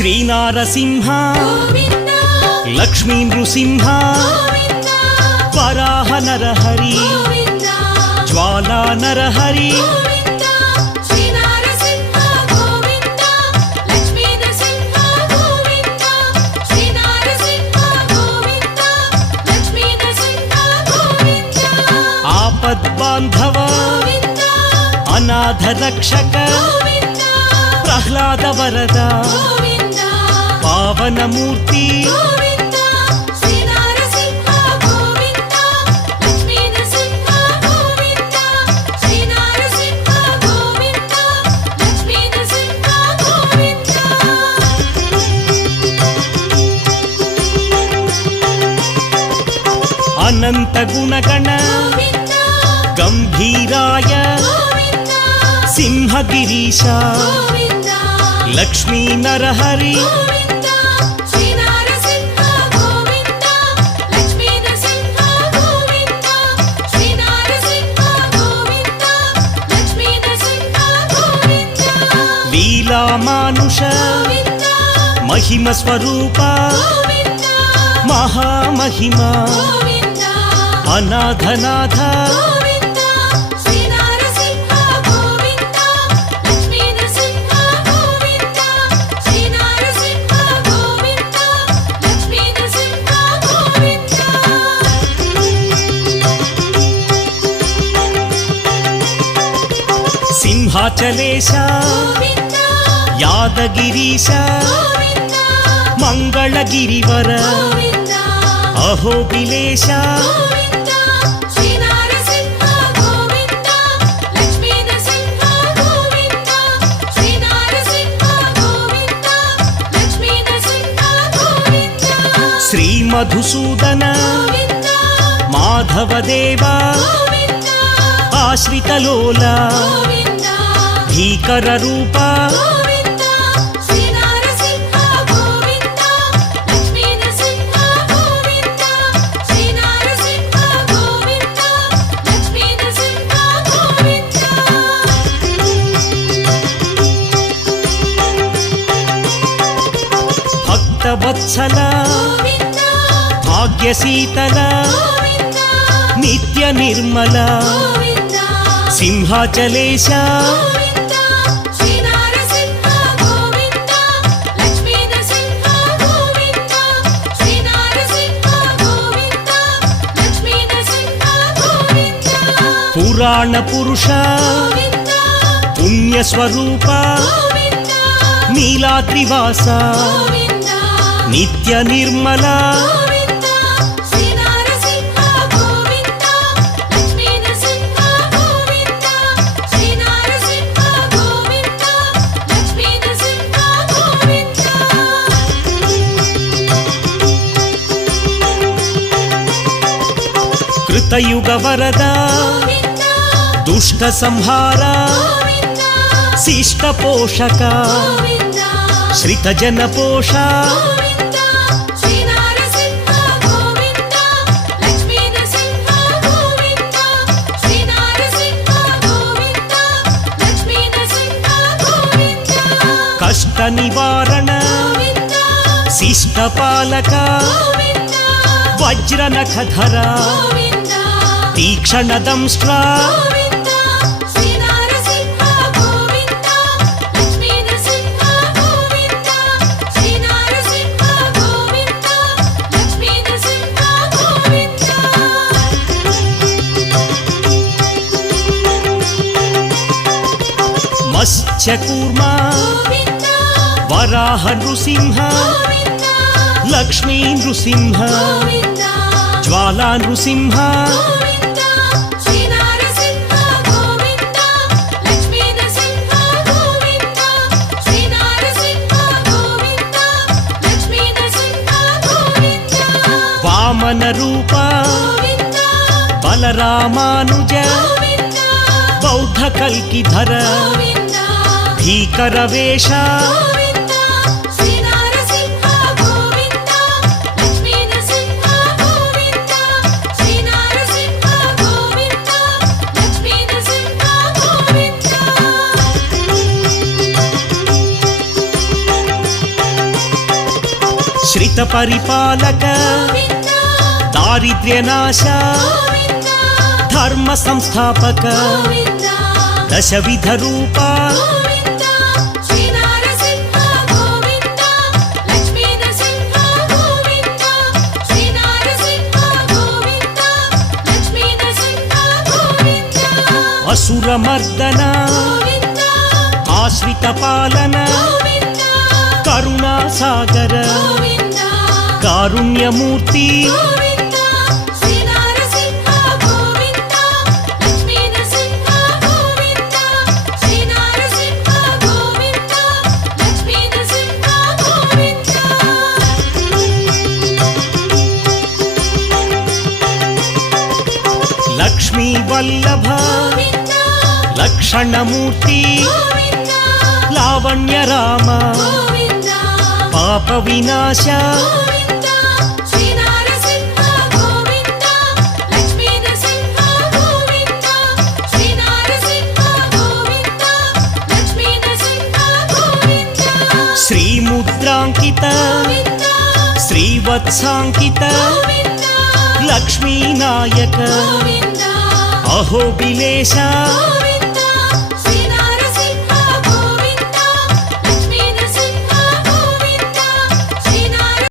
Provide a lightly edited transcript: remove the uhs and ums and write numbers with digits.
శ్రీనారసింహ గోవింద లక్ష్మీ నృసింహ గోవింద వరాహ నరహరి గోవింద జ్వాలా నరహరి గోవింద శ్రీ నరసింహ గోవింద లక్ష్మీ నరసింహ గోవింద శ్రీ నరసింహ గోవింద లక్ష్మీ నరసింహ గోవింద ఆపద్బాంధవ గోవింద అనాథ రక్షక గోవింద ప్రహ్లాద వరద గోవింద పావనమూర్తి గోవింద శ్రీ నరసింహ గోవింద లక్ష్మీ నరసింహ గోవింద శ్రీ నరసింహ గోవింద లక్ష్మీ నరసింహ గోవింద అనంత గుణగణ గోవింద గంభీరాయ గోవింద సింహగిరీశ గోవింద లక్ష్మీ నరహరి గోవింద శ్రీ నరసింహ గోవింద లక్ష్మీ నరసింహ గోవింద శ్రీ నరసింహ గోవింద లక్ష్మీ నరసింహ గోవింద లీలామానుష గోవింద మహిమ స్వరూప గోవింద మహామహిమ గోవింద అనాథనాథ గోవింద శ్రీ నరసింహ గోవింద లక్ష్మీ నరసింహ గోవింద శ్రీ నరసింహ గోవింద లక్ష్మీ నరసింహ గోవింద సింహాచలేశ గోవింద యాదగిరీశ గోవింద మంగళగిరివర గోవింద అహోబిలేశ గోవింద శ్రీ నరసింహ గోవింద లక్ష్మీ నరసింహ గోవింద శ్రీ నరసింహ గోవింద లక్ష్మీ నరసింహ గోవింద శ్రీ మధుసూదన గోవింద మాధవదేవ గోవింద ఆశ్రితలోల గోవింద భీకర రూప గోవింద శ్రీ నరసింహ గోవింద లక్ష్మీ నరసింహ గోవింద శ్రీ నరసింహ గోవింద లక్ష్మీ నరసింహ గోవింద భక్తవత్సల గోవింద భాగ్యశీతల గోవింద నిత్య నిర్మల గోవింద సింహాచలేశ గోవింద శ్రీ నరసింహ గోవింద లక్ష్మీ నరసింహ గోవింద శ్రీ నరసింహ గోవింద లక్ష్మీ నరసింహ గోవింద పురాణ పురుష గోవింద పుణ్యస్వరూప గోవింద నీలాద్రివాస గోవింద నిత్య నిర్మల గోవింద శ్రీ నరసింహ గోవింద లక్ష్మీ నరసింహ గోవింద శ్రీ నరసింహ గోవింద లక్ష్మీ నరసింహ గోవింద కృతయుగ వరద గోవింద దుష్ట సంహార గోవింద శిష్ట పోషక గోవింద శ్రిత జన పోష గోవింద శ్రీ నరసింహ గోవింద లక్ష్మీ నరసింహ గోవింద శ్రీ నరసింహ గోవింద లక్ష్మీ నరసింహ గోవింద కష్ట నివారణ గోవింద శిష్ట పాలక గోవింద వజ్ర నఖధర గోవింద తీక్షణ దంష్ట్ర గోవింద శ్రీ నరసింహ గోవింద లక్ష్మీ నరసింహ గోవింద శ్రీ నరసింహ గోవింద లక్ష్మీ నరసింహ గోవింద మత్స్యకూర్మ గోవింద వరాహ నృసింహ గోవింద లక్ష్మీ నృసింహ గోవింద జ్వాలా నృసింహ గోవింద శ్రీ నరసింహ గోవింద లక్ష్మీ నరసింహ గోవింద శ్రీ నరసింహ గోవింద లక్ష్మీ నరసింహ గోవింద వామన రూప గోవింద బలరామానుజ గోవింద బౌద్ధ కల్కిధర గోవింద భీకర వేష గోవింద శ్రీ నరసింహ గోవింద లక్ష్మీ నరసింహ గోవింద శ్రీ నరసింహ గోవింద లక్ష్మీ నరసింహ గోవింద పరిపాలక గోవింద దారిద్ర్యనాశ గోవింద ధర్మ సంస్థాపక గోవింద దశవిధ రూప గోవింద శ్రీ నరసింహ గోవింద లక్ష్మీ నరసింహ గోవింద శ్రీ నరసింహ గోవింద లక్ష్మీ నరసింహ గోవింద అసురమర్దన గోవింద ఆశ్రిత పాలన గోవింద కరుణాసాగర గోవింద కారుణ్యమూర్తి గోవింద శ్రీ నరసింహ గోవింద లక్ష్మీ నరసింహ గోవింద శ్రీ నరసింహ గోవింద లక్ష్మీ నరసింహ గోవింద లక్ష్మీ వల్లభ గోవింద లక్షణమూర్తి గోవింద లావణ్య రామ గోవింద పాప వినాశ గోవింద శ్రీ నరసింహ గోవింద లక్ష్మీ నరసింహ గోవింద శ్రీ నరసింహ గోవింద లక్ష్మీ నరసింహ గోవింద శ్రీముద్రాంకిత గోవింద శ్రీవత్సాంకిత గోవింద లక్ష్మీ నాయక గోవింద అహోబిలేశ గోవింద